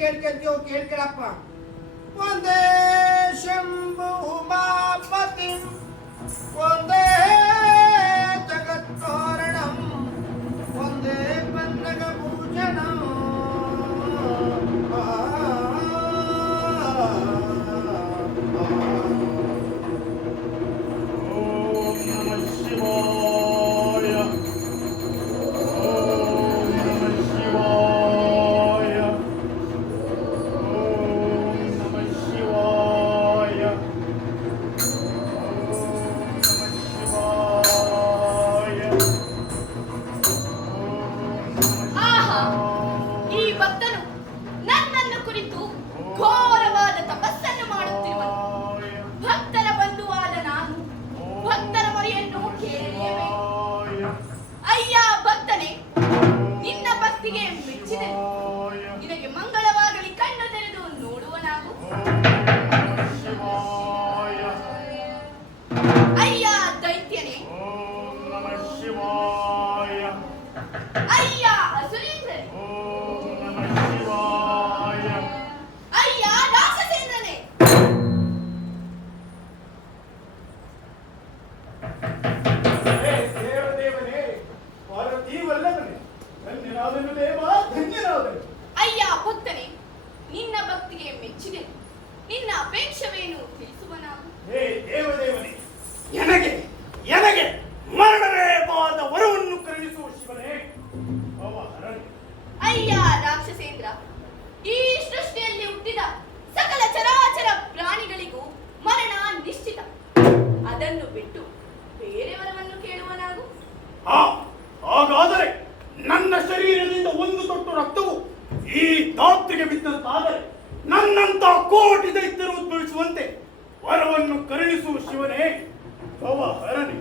ಕೇಳ್ಕೇಳ್ತೀವೋ ಕೇಳ್ಕೇಳಪ್ಪ. ಒಂದೇ ಶಂಭು ಉಮಾಪತಿ ಒಂದೇ ಜಗತ್ಕಾರಣಂ ಒಂದೇ ಪನ್ನಗ ಭೂಷಣಂ. ನಿನಗೆ ಮಂಗಳವಾಗಲಿ, ಕಣ್ಣು ತೆರೆದು ನೋಡುವ ನಾವು. ಅಯ್ಯ ದೈತ್ಯನೇ, ಅಯ್ಯ ಅಸುರೇಂದ್ರನೇ, ಅಯ್ಯ ರಾಕ್ಷಸೇಂದ್ರನೇ. ಅಯ್ಯ ಭಕ್ತನೇ, ನಿನ್ನ ಭಕ್ತಿಗೆ ಮೆಚ್ಚಿದೆ. ನಿನ್ನ ಅಪೇಕ್ಷವೇನು ತಿಳಿಸುವ ನಾವು. ಹೇ ದೇವದೇವನೇ, ನನಗೆ ನನಗೆ ಮರಣವೇ ಬಾದ ವರವನ್ನು ಕರುಣಿಸುವ ಶಿವನೇ. ಅಯ್ಯ ರಾಕ್ಷಸೇಂದ್ರ, ಈ ಸೃಷ್ಟಿಯಲ್ಲಿ ಹುಟ್ಟಿದ ಸಕಲ ಚರಾಚರ ಪ್ರಾಣಿಗಳಿಗೂ ಮರಣ ನಿಶ್ಚಿತ. ಅದನ್ನು ಬಿಟ್ಟು ಬೇರೆ ವರವನ್ನು ಕೇಳುವ ನಾವು. ಹಾಗಾದರೆ ನನ್ನ ಶರೀರದಿಂದ ಒಂದು ತೊಟ್ಟು ರಕ್ತವು ಈ ಧಾತ್ರಿಗೆ ಬಿದ್ದಂತಾದರೆ ನನ್ನಂತ ಕೋಟಿ ದೈತ್ಯರು ಉದ್ಭವಿಸುವಂತೆ ವರವನ್ನು ಕರುಣಿಸುವ ಶಿವನೇ ಭವಹರನೇ.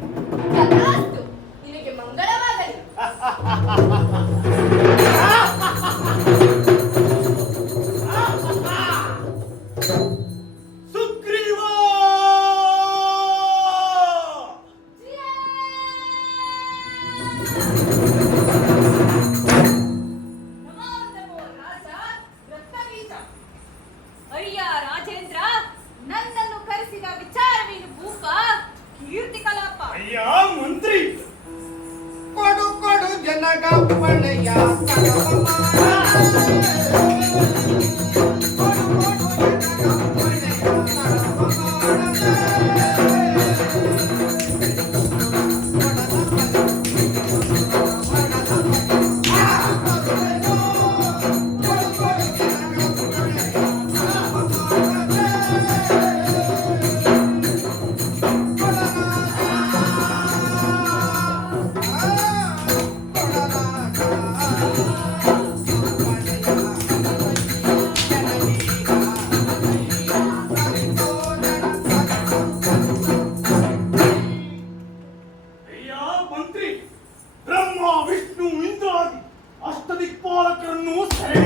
ತಥಾಸ್ತು, ನಿನಗೆ ಮಂಗಳವಾಗಲಿ. ಸುಗ್ರೀವ ಅಯ್ಯ ರಾಜೇಂದ್ರ, ನನ್ನನ್ನು ಕರೆಸಿದ ವಿಚಾರವೇನು ಭೂಪ? ಕೀರ್ತಿ ಕಲಾಪ. ಅಯ್ಯ ಮಂತ್ರಿ, ಕೊಡು ಕೊಡು ಜನಗಪ್ಪಣೆಯ ಬ್ರಹ್ಮ ವಿಷ್ಣು ಇಂದ್ರಾದಿ ಅಷ್ಟದಿಕ್ಪಾಲಕರನ್ನು ಸೆರೆ